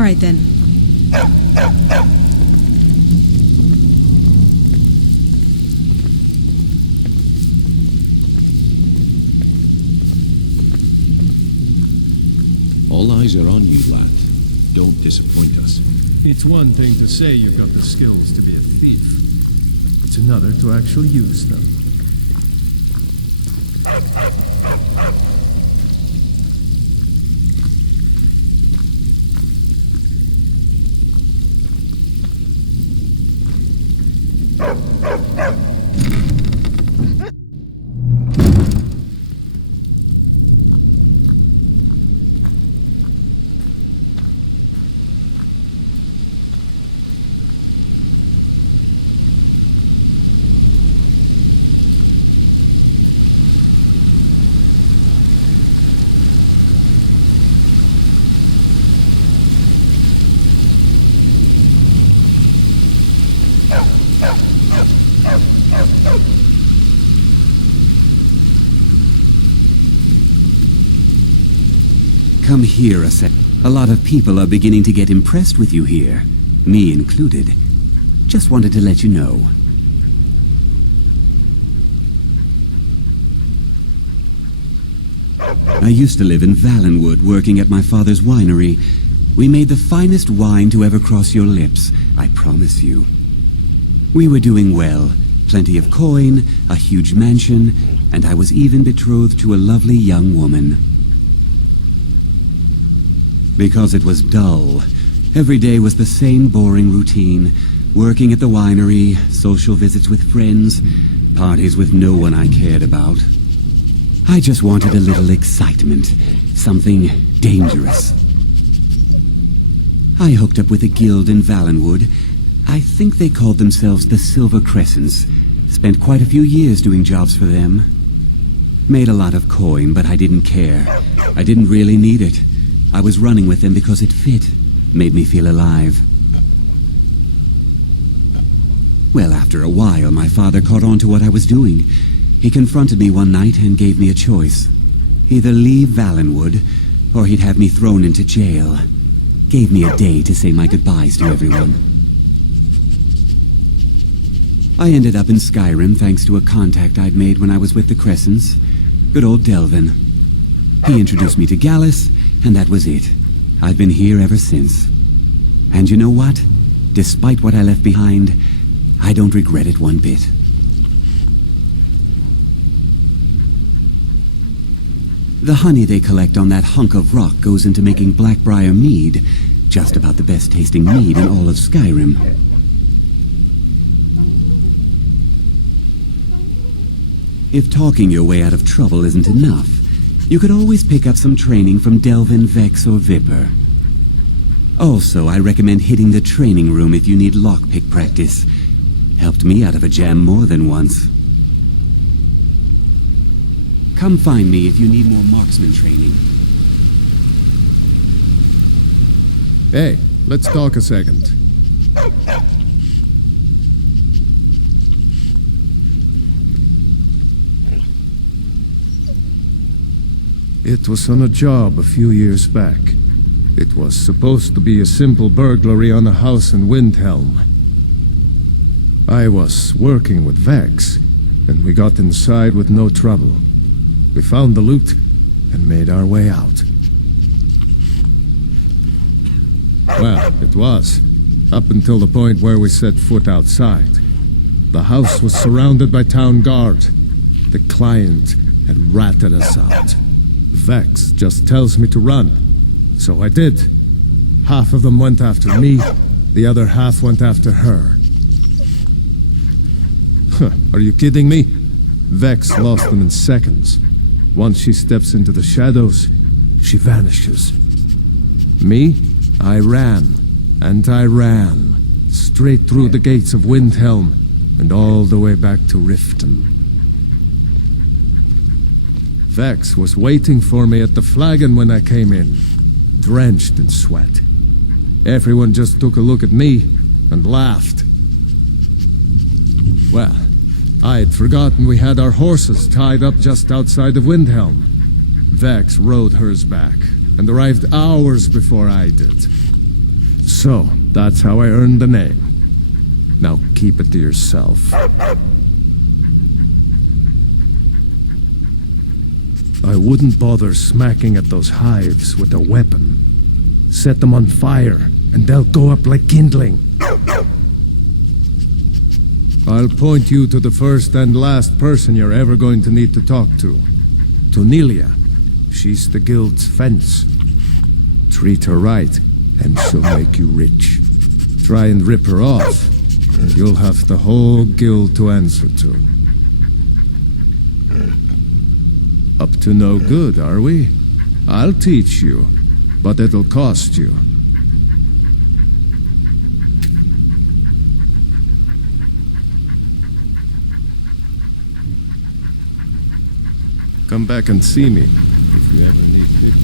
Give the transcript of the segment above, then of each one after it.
All right, then. All eyes are on you, lad. Don't disappoint us. It's one thing to say you've got the skills to be a thief. It's another to actually use them. Come here a sec. A lot of people are beginning to get impressed with you here, me included. Just wanted to let you know. I used to live in Valenwood, working at my father's winery. We made the finest wine to ever cross your lips, I promise you. We were doing well. Plenty of coin, a huge mansion, and I was even betrothed to a lovely young woman. Because it was dull. Every day was the same boring routine. Working at the winery, social visits with friends, parties with no one I cared about. I just wanted a little excitement. Something dangerous. I hooked up with a guild in Valenwood. I think they called themselves the Silver Crescents. Spent quite a few years doing jobs for them. Made a lot of coin, but I didn't care. I didn't really need it. I was running with them because it fit, made me feel alive. Well, after a while, my father caught on to what I was doing. He confronted me one night and gave me a choice. Either leave Valenwood, or he'd have me thrown into jail. Gave me a day to say my goodbyes to everyone. I ended up in Skyrim thanks to a contact I'd made when I was with the Crescents. Good old Delvin. He introduced me to Gallus, and that was it. I've been here ever since. And you know what? Despite what I left behind, I don't regret it one bit. The honey they collect on that hunk of rock goes into making Blackbriar mead, just about the best tasting mead in all of Skyrim. If talking your way out of trouble isn't enough, you could always pick up some training from Delvin, Vex, or Viper. Also, I recommend hitting the training room if you need lockpick practice. Helped me out of a jam more than once. Come find me if you need more marksman training. Hey, let's talk a second. It was on a job a few years back. It was supposed to be a simple burglary on a house in Windhelm. I was working with Vex, and we got inside with no trouble. We found the loot and made our way out. Well, it was, up until the point where we set foot outside. The house was surrounded by town guard. The client had ratted us out. Vex just tells me to run, so I did. Half of them went after me, the other half went after her. Are you kidding me? Vex lost them in seconds. Once she steps into the shadows, she vanishes. Me? I ran, and I ran, straight through the gates of Windhelm, and all the way back to Riften. Vex was waiting for me at the flagon when I came in, drenched in sweat. Everyone just took a look at me and laughed. Well, I had forgotten we had our horses tied up just outside of Windhelm. Vex rode hers back and arrived hours before I did. So, that's how I earned the name. Now keep it to yourself. I wouldn't bother smacking at those hives with a weapon. Set them on fire, and they'll go up like kindling. I'll point you to the first and last person you're ever going to need to talk to. To Nelia. She's the guild's fence. Treat her right, and she'll make you rich. Try and rip her off, and you'll have the whole guild to answer to. Up to no good, are we? I'll teach you, but it'll cost you. Come back and see me if you ever need big.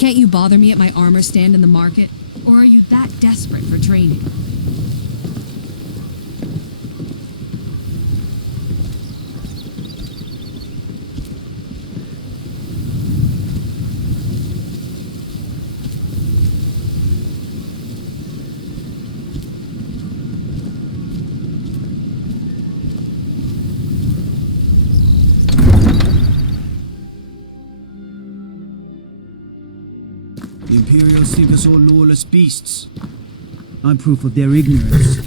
Can't you bother me at my armor stand in the market? Or are you that desperate for training? The Imperials think us all lawless beasts. I'm proof of their ignorance.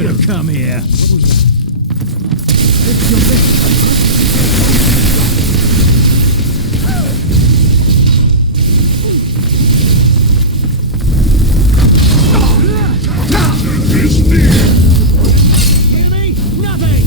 should have come here. Enemy? Nothing!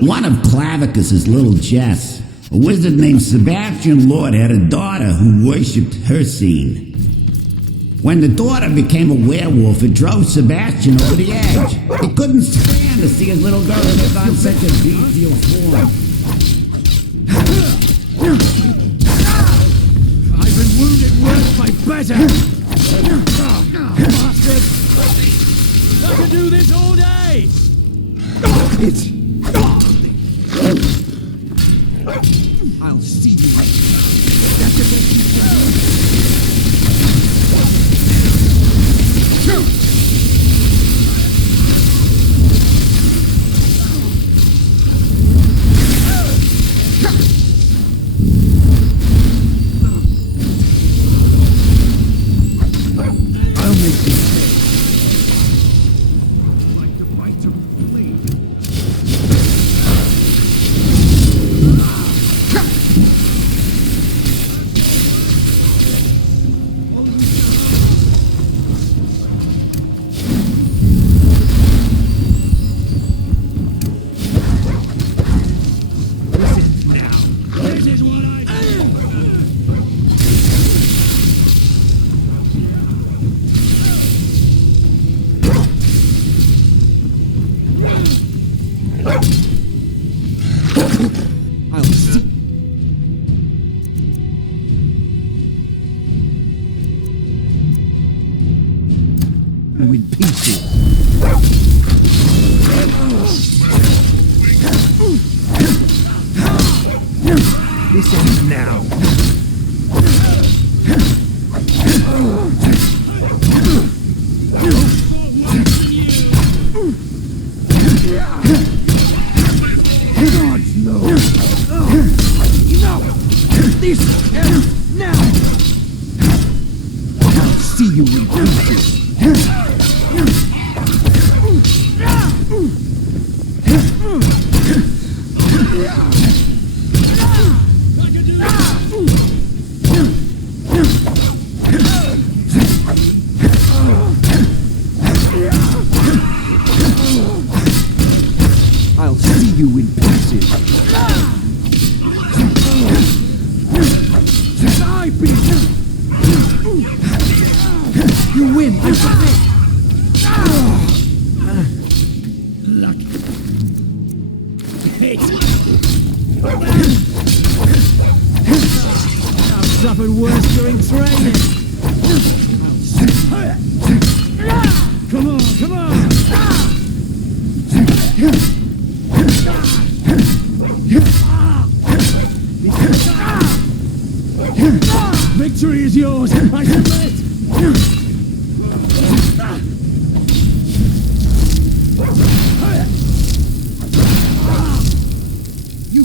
One of Clavicus's little Jess, a wizard named Sebastian Lord, had a daughter who worshipped her scene. When the daughter became a werewolf, it drove Sebastian over the edge. He couldn't stand to see his little girl take on such a bestial form. I've been wounded worse by better. Bastard! I could do this all day! I'll see you. I'll make you pay. Like the bite of a blade. This is what I I'll see. You in pieces. This ends now. God, no. No! This ends now! I'll see you in pieces. I'll see you in pieces. Die, beast! You win, I submit! luck. Hit! I've suffered worse during training. Come on, come on! Victory is yours, I submit! You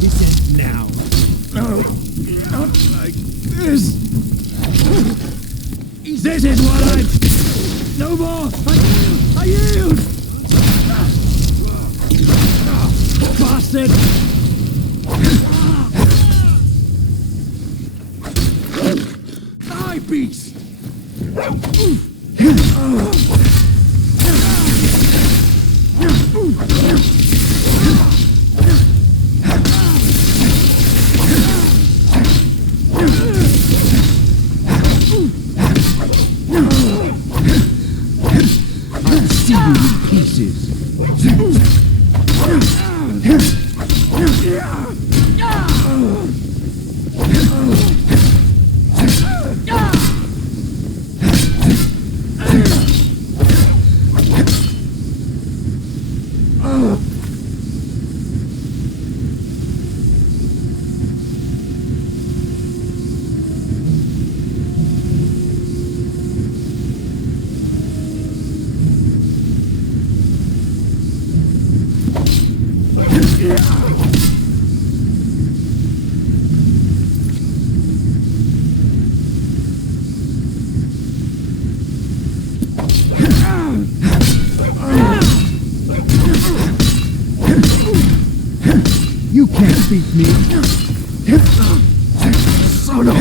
This ends now. No, not like this. This is what I... No more! I yield! Bastard! Die, beast! I'll see you in You can't beat me! Son of...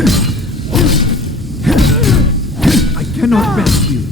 I cannot best you!